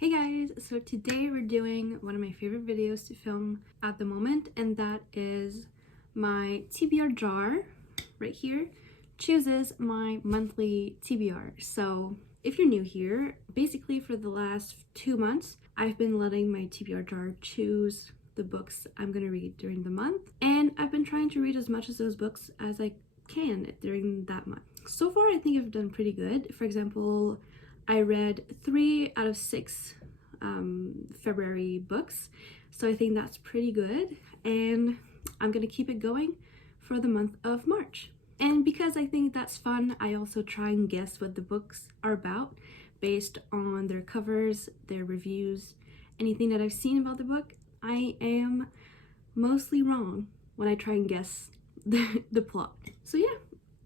Hey guys, so today we're doing one of my favorite videos to film at the moment, and that is my TBR jar right here chooses my monthly TBR. So if you're new here, basically for the last 2 months I've been letting my TBR jar choose the books I'm gonna read during the month, and I've been trying to read as much of those books as I can during that month. So far I think I've done pretty good. For example, I read 3 out of 6 February books, so I think that's pretty good, and I'm gonna keep it going for the month of March. And because I think that's fun, I also try and guess what the books are about based on their covers, their reviews, anything that I've seen about the book. I am mostly wrong when I try and guess the plot. So yeah,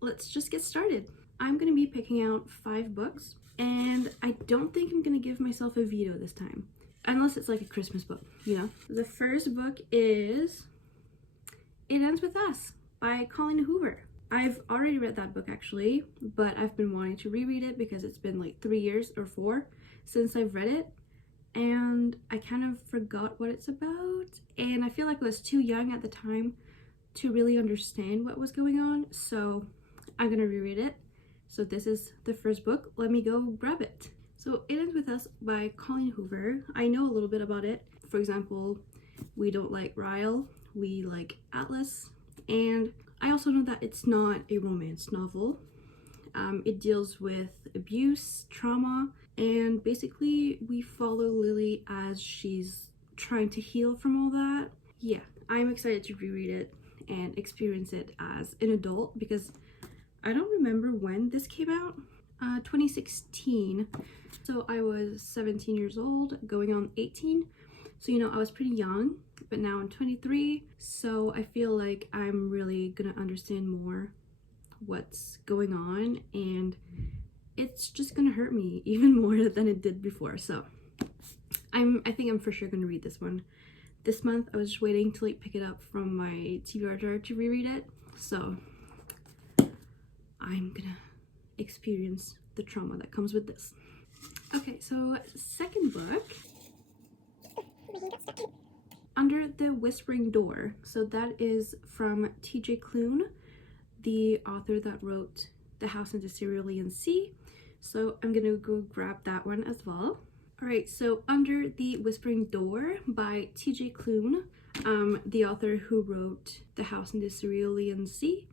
let's just get started. I'm gonna be picking out 5 books, and I don't think I'm gonna give myself a veto this time, unless it's like a Christmas book, you know? The first book is It Ends With Us by Colleen Hoover. I've already read that book actually, but I've been wanting to reread it because it's been like 3 years or 4 since I've read it, and I kind of forgot what it's about, and I feel like I was too young at the time to really understand what was going on, so I'm gonna reread it. So this is the first book. Let me go grab it. So It Ends With Us by Colleen Hoover. I know a little bit about it. For example, we don't like Ryle, we like Atlas, and I also know that it's not a romance novel. It deals with abuse, trauma, and basically we follow Lily as she's trying to heal from all that. Yeah, I'm excited to reread it and experience it as an adult because I don't remember when this came out. 2016. So I was 17 years old, going on 18. So, you know, I was pretty young, but now I'm 23. So I feel like I'm really gonna understand more what's going on, and it's just gonna hurt me even more than it did before. So I think I'm for sure gonna read this one. This month I was just waiting to like pick it up from my TBR jar to reread it. So I'm gonna experience the trauma that comes with this. Okay, so second book, Under the Whispering Door. So that is from TJ Klune, the author that wrote The House in the Cerulean Sea. So I'm gonna go grab that one as well. All right, so Under the Whispering Door by TJ Klune, the author who wrote The House in the Cerulean Sea.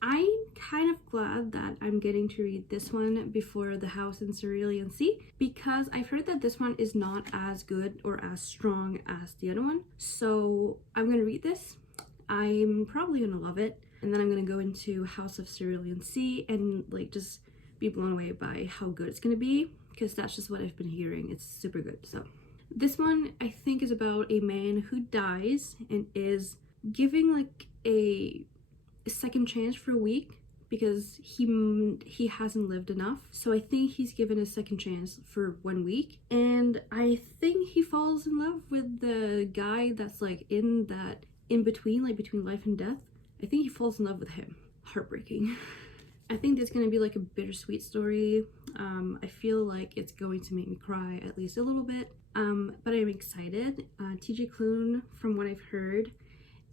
I'm kind of glad that I'm getting to read this one before The House in Cerulean Sea, because I've heard that this one is not as good or as strong as the other one. So I'm gonna read this. I'm probably gonna love it, and then I'm gonna go into House of Cerulean Sea and like just be blown away by how good it's gonna be, because that's just what I've been hearing. It's super good. So this one I think is about a man who dies and is giving like a second chance for a week because he hasn't lived enough. So I think he's given a second chance for 1 week, and I think he falls in love with the guy that's like in that in between, like between life and death. I think he falls in love with him. Heartbreaking. I think it's gonna be like a bittersweet story. I feel like it's going to make me cry at least a little bit, but I'm excited. TJ Klune, from what I've heard,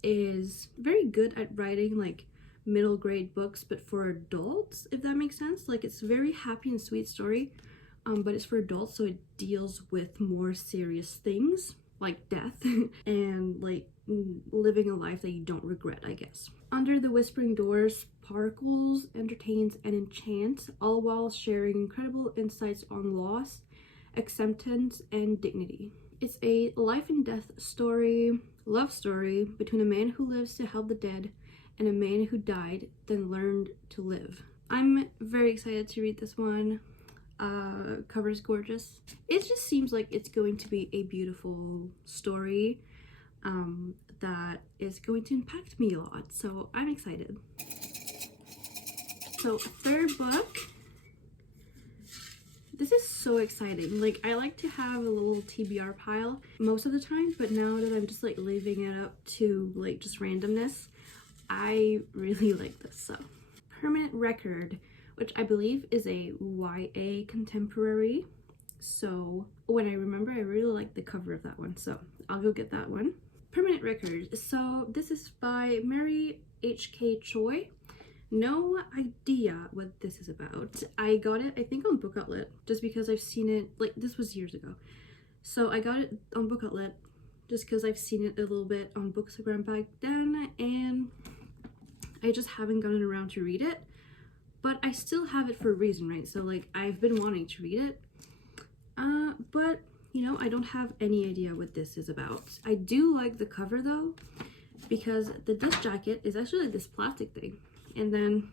is very good at writing like middle grade books but for adults, if that makes sense. Like, it's very happy and sweet story, but it's for adults, so it deals with more serious things like death and like living a life that you don't regret, I guess. Under the Whispering Door sparkles, entertains, and enchants, all while sharing incredible insights on loss, acceptance, and dignity. It's a life and death story, love story between a man who lives to help the dead and a man who died then learned to live. I'm very excited to read this one. Cover is gorgeous. It just seems like it's going to be a beautiful story that is going to impact me a lot, so I'm excited. So third book. This is so exciting. Like, I like to have a little TBR pile most of the time, but now that I'm just like leaving it up to like just randomness, I really like this. So Permanent Record, which I believe is a YA contemporary. So when I remember, I really like the cover of that one, so I'll go get that one. Permanent Record. So this is by Mary H.K. Choi. No idea what this is about. I got it, I think, on Book Outlet, just because I've seen it, like, this was years ago. So I got it on Book Outlet just because I've seen it a little bit on Bookstagram back then, and I just haven't gotten around to read it. But I still have it for a reason, right? So, like, I've been wanting to read it. But, you know, I don't have any idea what this is about. I do like the cover, though, because the dust jacket is actually like this plastic thing. And then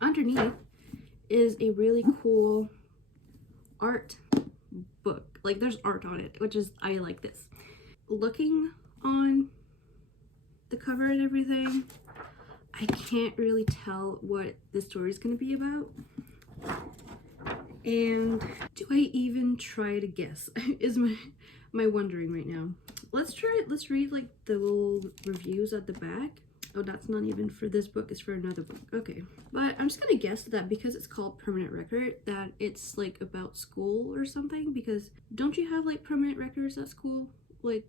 underneath is a really cool art book. Like, there's art on it, which is, I like this. Looking on the cover and everything, I can't really tell what the story is going to be about. And do I even try to guess? Is my wondering right now. Let's try it. Let's read like the little reviews at the back. Oh, that's not even for this book, it's for another book. Okay, but I'm just gonna guess that because it's called Permanent Record, that it's like about school or something, because don't you have like permanent records at school? Like,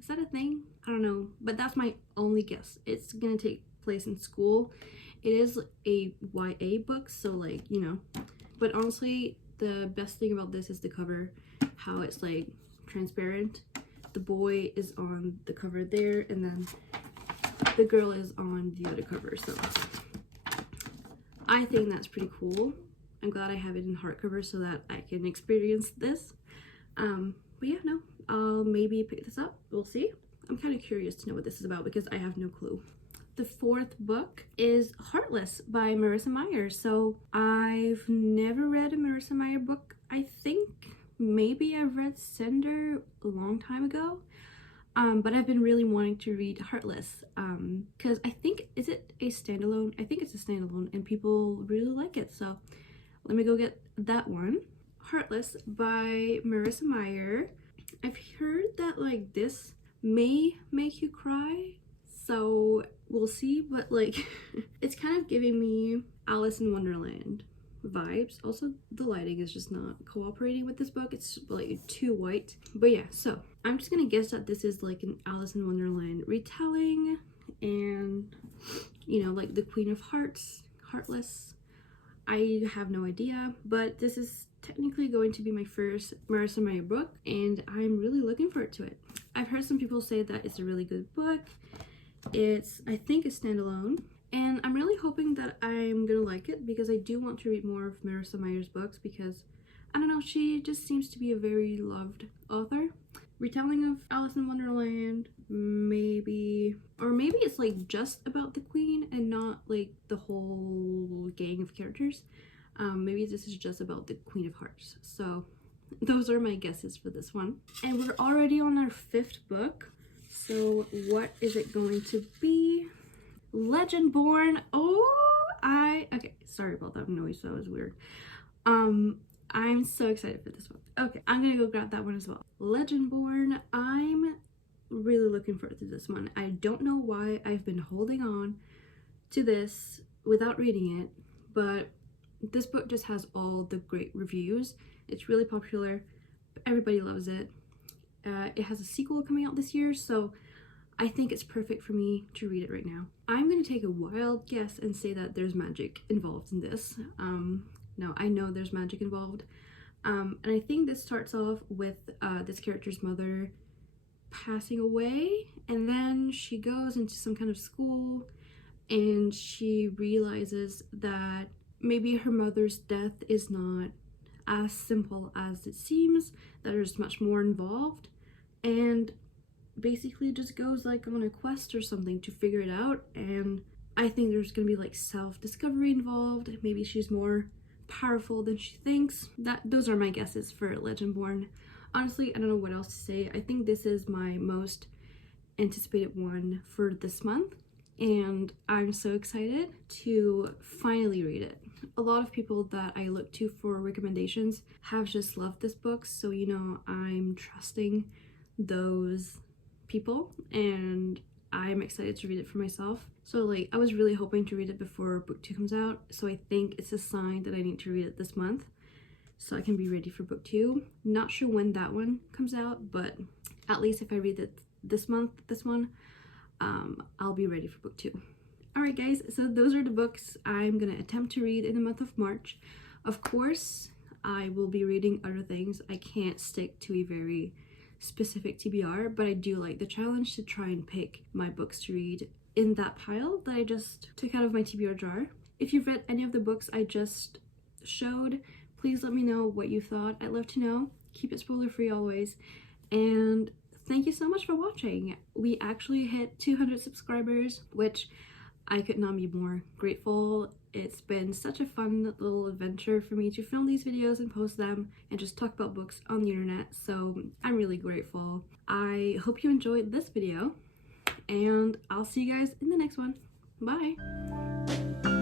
is that a thing? I don't know, but that's my only guess. It's gonna take place in school. It is a YA book, so like, you know, but honestly, the best thing about this is the cover, how it's like transparent. The boy is on the cover there, and then the girl is on the other cover, so I think that's pretty cool. I'm glad I have it in hardcover so that I can experience this. But yeah, no, I'll maybe pick this up. We'll see. I'm kind of curious to know what this is about because I have no clue. The fourth book is Heartless by Marissa Meyer. So I've never read a Marissa Meyer book. I think maybe I've read Cinder a long time ago. But I've been really wanting to read Heartless because I think, is it a standalone? I think it's a standalone and people really like it. So let me go get that one. Heartless by Marissa Meyer. I've heard that like this may make you cry. So we'll see, but like it's kind of giving me Alice in Wonderland vibes. Also, the lighting is just not cooperating with this book. It's like too white. But yeah, so I'm just gonna guess that this is like an Alice in Wonderland retelling, and you know, like the Queen of Hearts, Heartless. I have no idea, but this is technically going to be my first Marissa Meyer book, and I'm really looking forward to it. I've heard some people say that it's a really good book. It's, I think, a standalone, and I'm really hoping that I'm gonna like it because I do want to read more of Marissa Meyer's books because, I don't know, she just seems to be a very loved author. Retelling of Alice in Wonderland, maybe, or maybe it's like just about the queen and not like the whole gang of characters. Maybe this is just about the Queen of Hearts. So those are my guesses for this one. And we're already on our fifth book. So what is it going to be? Legendborn. Okay, sorry about that noise, that was weird. I'm so excited for this one. Okay, I'm gonna go grab that one as well. Legendborn, I'm really looking forward to this one. I don't know why I've been holding on to this without reading it, but this book just has all the great reviews. It's really popular. Everybody loves it. It has a sequel coming out this year, so I think it's perfect for me to read it right now. I'm gonna take a wild guess and say that there's magic involved in this. No, I know there's magic involved. And I think this starts off with this character's mother passing away, and then she goes into some kind of school and she realizes that maybe her mother's death is not as simple as it seems, that there's much more involved, and basically just goes like on a quest or something to figure it out. And I think there's gonna be like self-discovery involved. Maybe she's more powerful than she thinks. Those are my guesses for Legendborn. Honestly, I don't know what else to say. I think this is my most anticipated one for this month, and I'm so excited to finally read it. A lot of people that I look to for recommendations have just loved this book, so you know, I'm trusting those people, and I'm excited to read it for myself. So like, I was really hoping to read it before book 2 comes out, so I think it's a sign that I need to read it this month so I can be ready for book 2. Not sure when that one comes out, but at least if I read it this month, I'll be ready for book 2. Alright guys, so those are the books I'm gonna attempt to read in the month of March. Of course, I will be reading other things. I can't stick to a very specific TBR, but I do like the challenge to try and pick my books to read in that pile that I just took out of my TBR jar. If you've read any of the books I just showed, please let me know what you thought. I'd love to know. Keep it spoiler free always. And thank you so much for watching. We actually hit 200 subscribers, which I could not be more grateful. It's been such a fun little adventure for me to film these videos and post them and just talk about books on the internet, so I'm really grateful. I hope you enjoyed this video, and I'll see you guys in the next one. Bye!